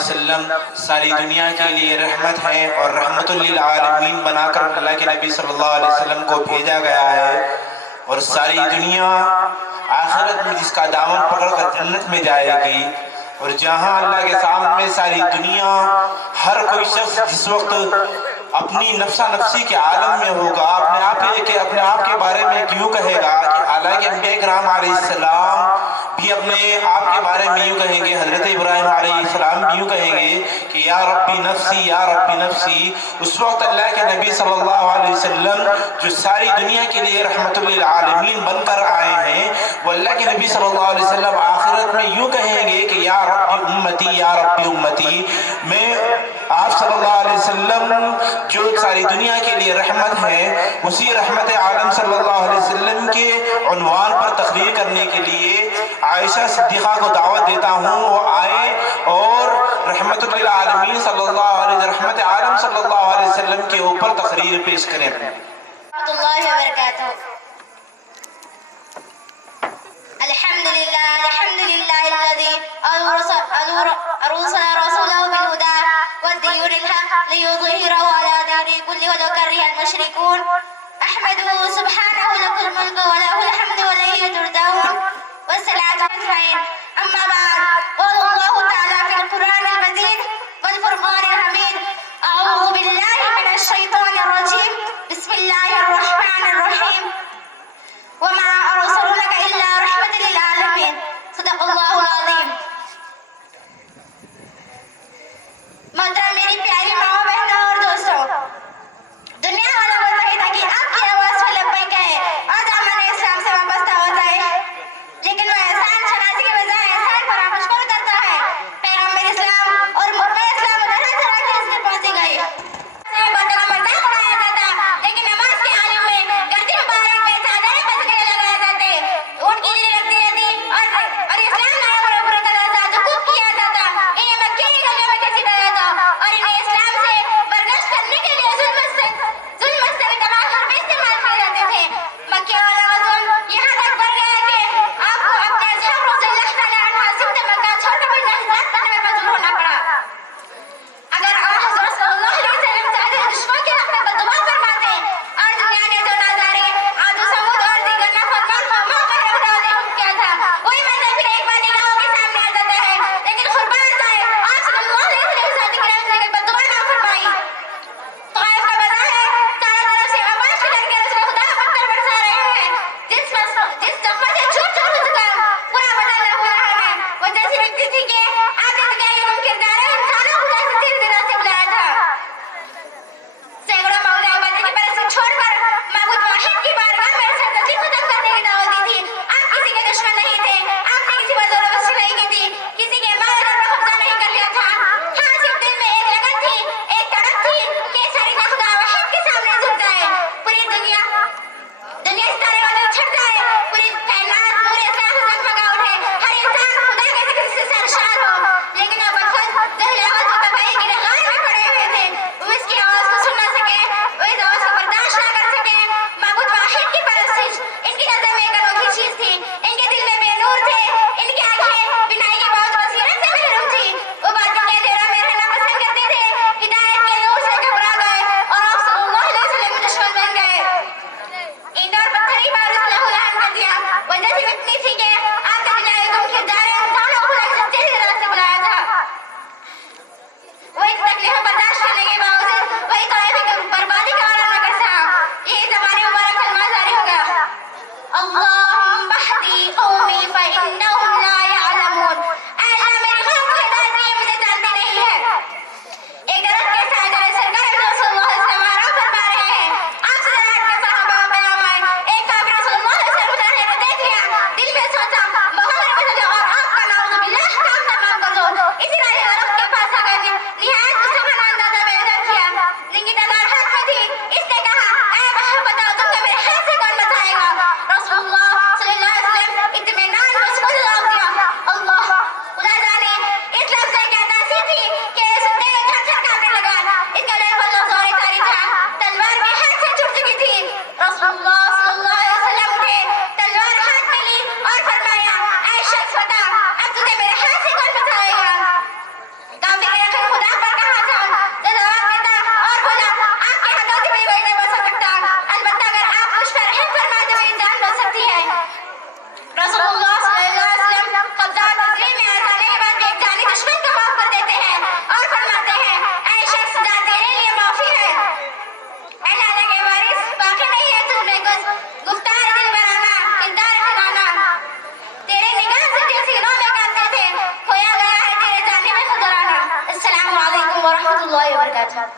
وسلم ساری دنیا کے لیے رحمت ہے اور رحمت للعالمین بنا کر اللہ کے نبی صلی اللہ علیہ وسلم کو بھیجا گیا ہے، اور ساری دنیا آخرت میں جس کا دامن پکڑ کر جنت میں جائے گی، اور جہاں اللہ کے سامنے ساری دنیا ہر کوئی شخص جس وقت اپنی نفسا نفسی کے عالم میں ہوگا، اپنے آپ کے بارے میں کیوں کہے گا کہ حالانکہ انبیاء کرام علیہ السلام بھی اپنے آپ کے بارے میں یوں کہیں گے، حضرت ابراہیم علیہ السلام بھی یوں کہیں گے کہ یا ربی نفسی یا ربی نفسی۔ اس وقت اللہ کے نبی صلی اللہ علیہ وسلم جو ساری دنیا کے لیے رحمت للعالمین بن کر آئے ہیں، وہ اللہ کے نبی صلی اللہ علیہ وسلم آخرت میں یوں کہیں گے کہ یا ربی امتی یا ربی امتی۔ میں آپ صلی اللہ علیہ وسلم جو ساری دنیا کے لیے رحمت ہے، اسی رحمت عالم صلی اللہ علیہ وسلم کے عنوان پر تقریر کرنے کے لیے عائشہ صدیقہ کو دعوت دیتا ہوں، وہ آئے اور رحمت للعالمین صلی اللہ علیہ رحمت عالم صلی اللہ علیہ وسلم کے اوپر تقریر پیش کریں۔ ورحمۃ اللہ وبرکاتہ۔ الحمد للہ الذی ارسل رسوله بالهدى والدين الحق ليظهره على دين كله ولو كره المشركون احمده سبحانه له الملك وله الحمد واليه ترجعون والصلاة والسلام اما بعد قال الله تعالى في القرآن المجيد والفرقان الحميد اعوذ بالله من الشيطان الرجيم بسم الله الرحمن الرحيم وما ارسلناك الا رحمة للعالمين صدق اللہ العظیم۔ محترم میری پیاری ماں بہنوں اور دوستوں، دنیا والا بولتا ہے تاکہ آپ کی آواز پر لبیک کہے اور دامن اسلام سے وابستہ ہو جائے، لیکن وہ احسان شناسی کے بجائے احسان فراموش کر کرتا ہے۔ رسول اللہ صلی اللہ علیہ وسلم قبضات نظری میں آسانے کے بعد ایک جانی دشمن کو معاف کر دیتے ہیں اور فرماتے ہیں اے شخص ذات تیرے لیے معافی ہے، اے لالا کے وارث باقی نہیں ہے تم میں کچھ، گفتار دل بنانا کردار کھلانا، تیرے نگاہ سے دل سینوں میں کاٹتے تھے، کھویا گیا ہے تیرے جانے میں خود رانا۔ السلام علیکم ورحمۃ اللہ وبرکاتہ۔